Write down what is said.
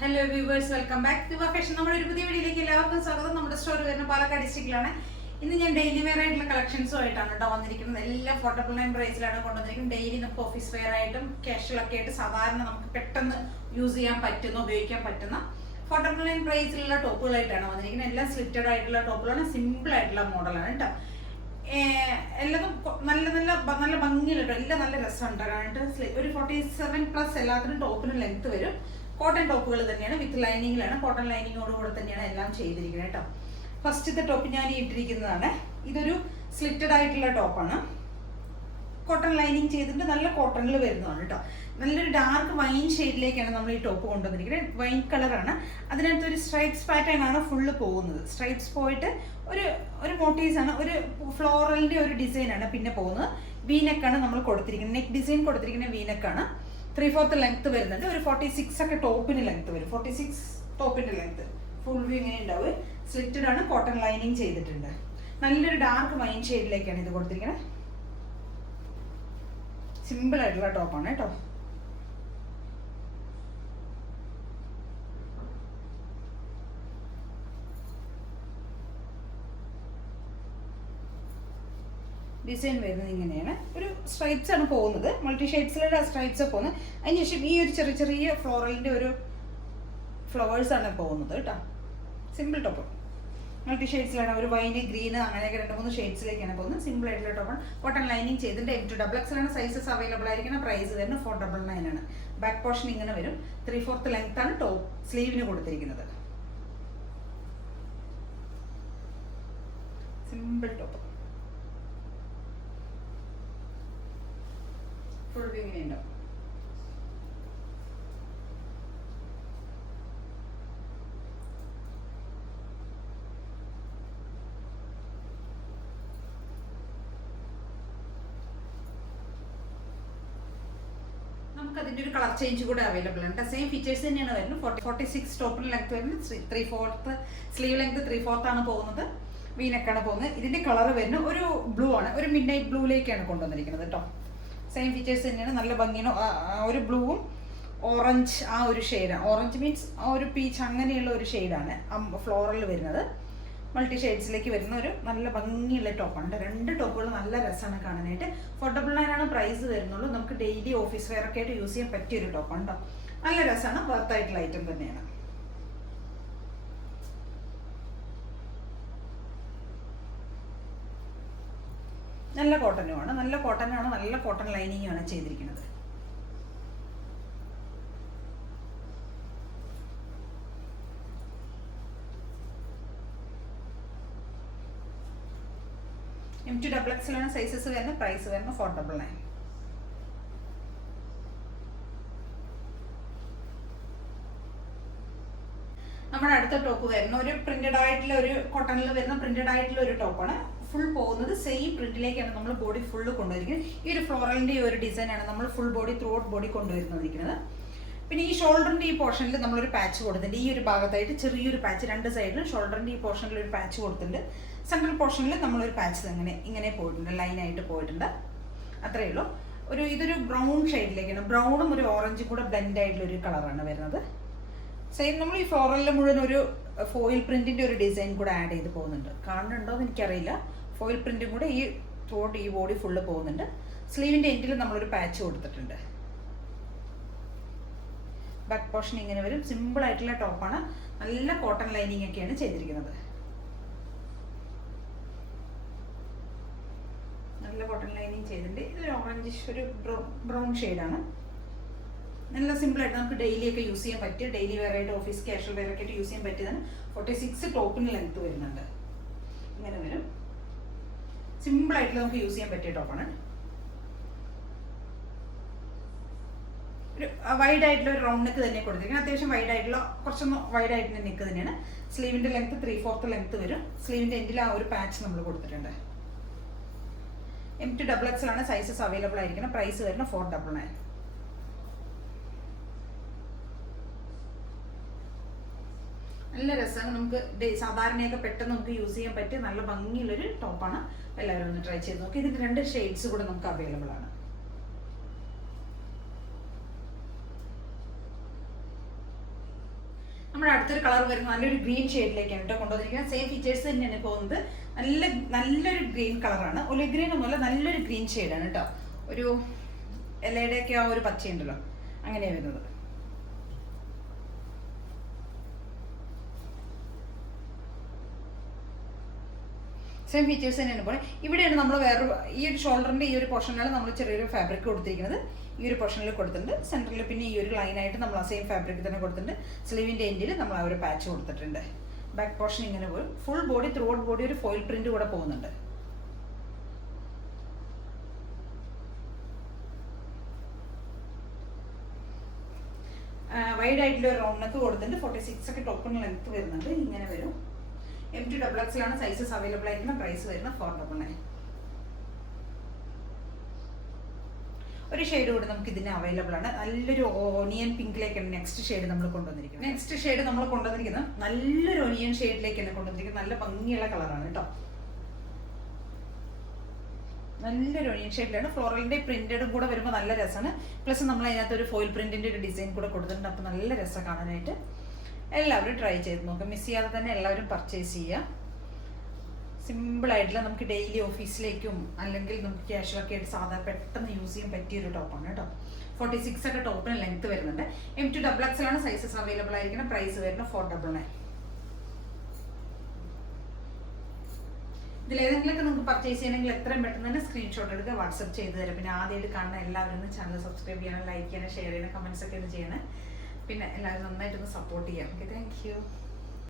Hello viewers, welcome back to fashion. നമ്മുടെ ഒരു പുതിയ വീഡിയോയിലേക്ക് എല്ലാവർക്കും സ്വാഗതം. നമ്മുടെ സ്റ്റോർ വരുന്ന പാലക്കാട് ഡിസ്ട്രിക്റ്റിലാണ്. ഇന്ന് ഞാൻ ഡെയിലി വെയർ ആയിട്ടുള്ള കളക്ഷൻസും ആയിട്ടാണ് കേട്ടോ വന്നിരിക്കുന്നത്. എല്ലാം അഫോർഡബിൾ ആൻഡ് പ്രൈസിലാണ് കൊണ്ടുവന്നിരിക്കുന്നത്. ഡെയിലി നമുക്ക് ഓഫീസ് വെയർ ആയിട്ടും കാഷ്വൽ ഒക്കെ ആയിട്ട് സാധാരണ നമുക്ക് പെട്ടെന്ന് യൂസ് ചെയ്യാൻ പറ്റുന്ന, ഉപയോഗിക്കാൻ പറ്റുന്ന അഫോർഡബിൾ ആൻഡ് പ്രൈസിലുള്ള ടോപ്പുകളായിട്ടാണ് വന്നിരിക്കുന്നത്. എല്ലാം സ്ലിറ്റഡ് ആയിട്ടുള്ള ടോപ്പുകളാണ്, സിമ്പിൾ ആയിട്ടുള്ള മോഡലാണ് കേട്ടോ. എല്ലാതും നല്ല നല്ല നല്ല ഭംഗിയിലിട്ടോ, എല്ലാം നല്ല രസമുണ്ട്. കാരണം ഒരു 47+ എല്ലാത്തിനും ടോപ്പിന് ലെങ്ത് വരും. കോട്ടൺ ടോപ്പുകൾ തന്നെയാണ്, വിത്ത് ലൈനിങ്ങിലാണ്. കോട്ടൺ ലൈനിങ്ങോടുകൂടെ തന്നെയാണ് എല്ലാം ചെയ്തിരിക്കുന്നത് കേട്ടോ. ഫസ്റ്റത്തെ ടോപ്പ് ഞാൻ ഇട്ടിരിക്കുന്നതാണ്. ഇതൊരു സ്ലിറ്റഡ് ആയിട്ടുള്ള ടോപ്പാണ്. കോട്ടൺ ലൈനിങ് ചെയ്തിട്ട് നല്ല കോട്ടണിൽ വരുന്നതാണ് കേട്ടോ. നല്ലൊരു ഡാർക്ക് വൈൻ ഷെയ്ഡിലേക്കാണ് നമ്മൾ ഈ ടോപ്പ് കൊണ്ടുവന്നിരിക്കുന്നത്. വൈൻ കളറാണ്. അതിനകത്ത് ഒരു സ്ട്രൈപ്സ് പാറ്റേൺ ആണ് ഫുള്ള് പോകുന്നത്. സ്ട്രൈപ്സ് പോയിട്ട് ഒരു മോട്ടീവ്സ് ആണ്, ഒരു ഫ്ലോറലിന്റെ ഒരു ഡിസൈൻ ആണ് പിന്നെ പോകുന്നത്. വീനെക്കാണ് നമ്മൾ കൊടുത്തിരിക്കുന്നത്. നെക്ക് ഡിസൈൻ കൊടുത്തിരിക്കുന്ന വീനെക്കാണ്. 3/4 ലെങ്ത് വരുന്നുണ്ട്. ഒരു 46 ഒക്കെ ടോപ്പിന് ലെങ്ത് വരും. 46 ടോപ്പിന്റെ ലെങ്ത്. ഫുൾ വ്യൂ ഇങ്ങനെ ഉണ്ടാവും. സ്ലിറ്റഡ് ആണ്, കോട്ടൺ ലൈനിങ് ചെയ്തിട്ടുണ്ട്. നല്ലൊരു ഡാർക്ക് വൈൻ ഷെയ്ഡിലേക്കാണ് ഇത് കൊടുത്തിരിക്കുന്നത്. സിമ്പിൾ ആയിട്ടുള്ള ടോപ്പാണ് കേട്ടോ. ഡിസൈൻ വരുന്നത് ഇങ്ങനെയാണ്. ഒരു സ്ട്രൈപ്സ് ആണ് പോകുന്നത്. മൾട്ടി ഷെയ്ഡ്സിലുള്ള സ്ട്രൈപ്സ് പോകുന്നത്. അതിനുശേഷം ഈ ഒരു ചെറിയ ചെറിയ ഫ്ലോറലിന്റെ ഒരു ഫ്ലവേഴ്സ് ആണ് പോകുന്നത് കേട്ടോ. Simple top. മൾട്ടി ഷെയ്ഡ്സിലാണ്. ഒരു വൈന്, ഗ്രീന്, അങ്ങനെയൊക്കെ 2-3 ഷെയ്ഡ്സിലേക്കാണ് പോകുന്നത്. സിമ്പിൾ ആയിട്ടുള്ള ടോപ്പാണ്. കോട്ടൺ ലൈനിങ് ചെയ്തിട്ട് M2XX സൈസസ് അവൈലബിൾ ആയിരിക്കുന്ന. പ്രൈസ് വരുന്നത് 499 ആണ്. ബാക്ക് പോർഷൻ ഇങ്ങനെ വരും. 3/4 ലെങ്ത് ആണ് ടോപ്പ് സ്ലീവിന് കൊടുത്തിരിക്കുന്നത്. Simple top. ഫുൾ വ്യൂ ഇങ്ങനെ ഉണ്ടാവും. നമുക്ക് അതിന്റെ ഒരു കളർ ചേഞ്ച് കൂടെ അവൈലബിൾ ആണ്. സെയിം ഫീച്ചേഴ്സ് തന്നെയാണ് വരുന്നത്. 46 ടോപ്പിന് ലെങ്ത് വരുന്നത്. 3/4 സ്ലീവ് ലെങ്ത് 3/4 ആണ് പോകുന്നത്. വീനക്കാണ് പോകുന്നത്. ഇതിന്റെ കളർ വരുന്നത് ഒരു ബ്ലൂ ആണ്. ഒരു മിഡ് നൈറ്റ് ബ്ലൂയിലേക്കാണ് കൊണ്ടുവന്നിരിക്കുന്നത് കേട്ടോ. സെയിം ഫീച്ചേഴ്സ് തന്നെയാണ്. നല്ല ഭംഗിയാണ്. ഒരു ബ്ലൂവും ഓറഞ്ച്, ആ ഒരു ഷെയ്ഡാണ്. ഓറഞ്ച് മീൻസ് ആ ഒരു പീച്ച്, അങ്ങനെയുള്ള ഒരു ഷെയ്ഡാണ് ഫ്ലോറൽ വരുന്നത്. മൾട്ടി ഷെയ്ഡ്സിലേക്ക് വരുന്ന ഒരു നല്ല ഭംഗിയുള്ള ടോപ്പാണ്. 2 ടോപ്പുകൾ നല്ല രസമാണ് കാണാനായിട്ട്. അഫോർഡബിൾ ആയിട്ടാണ് പ്രൈസ് വരുന്നുള്ളൂ. നമുക്ക് ഡെയിലി ഓഫീസ് വെയർ ഒക്കെ ആയിട്ട് യൂസ് ചെയ്യാൻ പറ്റിയ ഒരു ടോപ്പാണ് കേട്ടോ. നല്ല രസമാണ്. വർത്ത് ആയിട്ടുള്ള ഐറ്റം തന്നെയാണ്. നല്ല കോട്ടനുമാണ്. നല്ല കോട്ടനാണ്. നല്ല കോട്ടൺ ലൈനിങ് ആണ് ചെയ്തിരിക്കുന്നത്. M2XX സൈസസ് വരുന്നത്. പ്രൈസ് വരുന്നത് 499. നമ്മുടെ അടുത്ത ടോപ്പ് വരുന്ന ഒരു പ്രിന്റഡ് ആയിട്ടുള്ള, ഒരു കോട്ടണിൽ വരുന്ന പ്രിന്റഡ് ആയിട്ടുള്ള ഒരു ടോപ്പാണ്. ഫുൾ പോകുന്നത് സെയിം പ്രിന്റിലേക്കാണ് നമ്മൾ ബോഡി ഫുള്ള് കൊണ്ടുവരിക്കുന്നത്. ഈ ഒരു ഫ്ലോറലിന്റെ ഒരു ഡിസൈനാണ് നമ്മൾ full body, throughout body കൊണ്ടുവരുന്നിരിക്കുന്നത്. പിന്നെ ഈ ഷോൾഡറിന്റെ ഈ പോർഷനിൽ നമ്മളൊരു പാച്ച് കൊടുത്തിട്ടുണ്ട്. ഈ ഒരു ഭാഗത്തായിട്ട് ചെറിയൊരു പാച്ച്, 2 സൈഡിലും ഷോൾഡറിന്റെ ഈ പോർഷനിൽ ഒരു പാച്ച് കൊടുത്തിട്ടുണ്ട്. സെൻട്രൽ പോർഷനിൽ നമ്മളൊരു പാച്ച് ഇങ്ങനെ പോയിട്ടുണ്ട്, ലൈനായിട്ട് പോയിട്ടുണ്ട്. അത്രയേ ഉള്ളൂ. ഇതൊരു ബ്രൗൺ ഷെയ്ഡിലേക്കാണ്. ബ്രൗണും ഒരു ഓറഞ്ചും കൂടെ ബ്ലെൻഡ് ആയിട്ടുള്ള ഒരു കളറാണ് വരുന്നത്. സെയിം നമ്മൾ ഈ ഫ്ലോറലിൽ മുഴുവൻ ഒരു ഫോയിൽ പ്രിന്റിന്റെ ഒരു ഡിസൈൻ കൂടെ ആഡ് ചെയ്ത് പോകുന്നുണ്ട്. കാണുന്നുണ്ടോ എന്ന് എനിക്കറിയില്ല. ഫോയിൽ പ്രിന്റും കൂടെ ഈ ത്രോട്ട് ഈ ബോഡി ഫുള്ള് പോകുന്നുണ്ട്. സ്ലീവിന്റെ എൻഡിൽ നമ്മളൊരു പാച്ച് കൊടുത്തിട്ടുണ്ട്. ബാക്ക് പോർഷൻ ഇങ്ങനെ വരും. സിമ്പിൾ ആയിട്ടുള്ള ടോപ്പാണ്. നല്ല കോട്ടൺ ലൈനിങ് ഒക്കെയാണ് ചെയ്തിരിക്കുന്നത്. നല്ല കോട്ടൺ ലൈനിങ് ചെയ്തിട്ടുണ്ട്. ഇതൊരു ഓറഞ്ചിഷ്, ഒരു ബ്രൗൺ ഷെയ്ഡാണ്. നല്ല സിമ്പിൾ ആയിട്ട് നമുക്ക് ഡെയിലി ഒക്കെ യൂസ് ചെയ്യാൻ പറ്റിയ, ഡെയിലി വെയർ ആയിട്ട് ഓഫീസ് കാഷ്വൽ വെയർ ഒക്കെ ആയിട്ട് യൂസ് ചെയ്യാൻ പറ്റിയതാണ്. 46 ടോപ്പിന് ലെങ്ത് വരുന്നുണ്ട്. ഇങ്ങനെ വരും. സിമ്പിൾ ആയിട്ട് നമുക്ക് യൂസ് ചെയ്യാൻ പറ്റിയ ടോപ്പാണ്. ഒരു വൈഡ് ആയിട്ടുള്ള ഒരു റൗണ്ട് നെക്ക് തന്നെ കൊടുത്തിരിക്കുന്നത്. അത്യാവശ്യം വൈഡ് ആയിട്ടുള്ള, കുറച്ചൊന്ന് വൈഡ് ആയിട്ടുള്ള നെക്ക് തന്നെയാണ്. സ്ലീവിന്റെ ലെങ്ത് 3/4 ലെങ്ത് വരും. സ്ലീവിന്റെ എൻഡിൽ ആ ഒരു പാച്ച് നമ്മൾ കൊടുത്തിട്ടുണ്ട്. M2XX സൈസസ് അവൈലബിൾ ആയിരിക്കണം. പ്രൈസ് വരുന്നത് 499. നല്ല രസമാണ്. നമുക്ക് സാധാരണയൊക്കെ പെട്ടെന്ന് നമുക്ക് യൂസ് ചെയ്യാൻ പറ്റിയ നല്ല ഭംഗിയുള്ളൊരു ടോപ്പാണ്. എല്ലാവരും ഒന്ന് ട്രൈ ചെയ്ത് നോക്കി. ഇതിന്റെ 2 ഷെയ്ഡ്സ് കൂടെ നമുക്ക് അവൈലബിൾ ആണ്. നമ്മുടെ അടുത്തൊരു കളർ വരുന്നത് നല്ലൊരു ഗ്രീൻ ഷെയ്ഡിലേക്കാണ് കേട്ടോ കൊണ്ടുവന്നിരിക്കുന്നത്. സെയിം ഫീച്ചേഴ്സ് തന്നെയാണ് പോകുന്നത്. നല്ലൊരു ഗ്രീൻ കളറാണ്. ഒലിവ് ഗ്രീൻ ഒന്നുമല്ല, നല്ലൊരു ഗ്രീൻ ഷെയ്ഡാണ് കേട്ടോ. ഒരു ഇലയുടെയൊക്കെ ആ ഒരു പച്ചയുണ്ടല്ലോ, അങ്ങനെയാണ് വരുന്നത്. സെയിം ഫീച്ചേഴ്സ് തന്നെയാണ് പോലെ. ഇവിടെയാണ് നമ്മൾ ഈ ഒരു ഷോൾഡറിൻ്റെ ഈ ഒരു പോർഷനിലാണ് നമ്മൾ ചെറിയൊരു ഫാബ്രിക് കൊടുത്തിരിക്കുന്നത്. ഈ ഒരു പോർഷനിൽ കൊടുത്തിട്ടുണ്ട്. സെൻറ്ററിൽ പിന്നെ ഈ ഒരു ലൈനായിട്ട് നമ്മൾ ആ സെയിം ഫാബ്രിക് തന്നെ കൊടുത്തിട്ടുണ്ട്. സ്ലീവിൻ്റെ എൻഡിൽ നമ്മൾ ആ ഒരു പാച്ച് കൊടുത്തിട്ടുണ്ട്. ബാക്ക് പോർഷൻ ഇങ്ങനെ പോലും full body throughout body ഒരു ഫോയിൽ പ്രിന്റ് കൂടെ പോകുന്നുണ്ട്. വൈഡ് ആയിട്ടുള്ള ഒരു റൗണ്ട് നെക്ക് കൊടുത്തിട്ടുണ്ട്. 46 ഒക്കെ ടോപ്പിന് ലെങ്ത് വരുന്നുണ്ട്. ഇങ്ങനെ വരും. M2XXലാണ് സൈസസ് അവൈലബിൾ ആയിരിക്കുന്ന. പ്രൈസ് വരുന്നത് 499. ഒരു ഷെയ്ഡ് കൂടെ നമുക്ക് ഇതിന് അവൈലബിൾ ആണ്. നല്ലൊരു ഓണിയൻ പിങ്കിലേക്കാണ് നെക്സ്റ്റ് ഷെയ്ഡ് നമ്മൾ കൊണ്ടുവന്നിരിക്കുന്നത്. നല്ലൊരു ഓണിയൻ ഷെയ്ഡിലേക്കാണ് കൊണ്ടുവന്നിരിക്കുന്നത്. നല്ല ഭംഗിയുള്ള കളറാണ് കേട്ടോ. നല്ലൊരു ഓണിയൻ ഷെയ്ഡിലാണ്. ഫ്ലോറലിന്റെ പ്രിന്റഡും കൂടെ വരുമ്പോൾ നല്ല രസമാണ്. പ്ലസ് നമ്മൾ അതിനകത്ത് ഒരു ഫോയിൽ പ്രിന്റിന്റെ ഒരു ഡിസൈൻ കൂടെ കൊടുത്തിട്ടുണ്ട്. അപ്പോൾ നല്ല രസം കാണാനായിട്ട്. എല്ലാവരും ട്രൈ ചെയ്ത് നോക്കാം. മിസ് ചെയ്യാതെ തന്നെ എല്ലാവരും പർച്ചേസ് ചെയ്യുക. സിമ്പിളായിട്ടുള്ള നമുക്ക് ഡെയിലി ഓഫീസിലേക്കും അല്ലെങ്കിൽ നമുക്ക് ക്യാഷ്വലൊക്കെ ആയിട്ട് സാധാരണ പെട്ടെന്ന് യൂസ് ചെയ്യാൻ പറ്റിയൊരു ടോപ്പാണ് കേട്ടോ. 46 ഒക്കെ ടോപ്പിന് ലെങ്ത് വരുന്നുണ്ട്. M2XXലാണ് സൈസസ് അവൈലബിൾ ആയിരിക്കുന്ന. പ്രൈസ് വരുന്നത് 499. ഇതിലേതെങ്കിലുമൊക്കെ നിങ്ങൾക്ക് പർച്ചേസ് ചെയ്യണമെങ്കിൽ എത്രയും പെട്ടെന്ന് തന്നെ സ്ക്രീൻഷോട്ട് എടുക്കുക, വാട്സപ്പ് ചെയ്ത് തരാം. പിന്നെ ആദ്യമായിട്ട് കാണുന്ന എല്ലാവരും ചാനൽ സബ്സ്ക്രൈബ് ചെയ്യണം, ലൈക്ക് ചെയ്യണം, ഷെയർ ചെയ്യണം, കമൻസ് ഒക്കെ ഒന്ന് ചെയ്യണം. പിന്നെ എല്ലാവരും നന്നായിട്ടൊന്ന് സപ്പോർട്ട് ചെയ്യാം. Okay, thank you.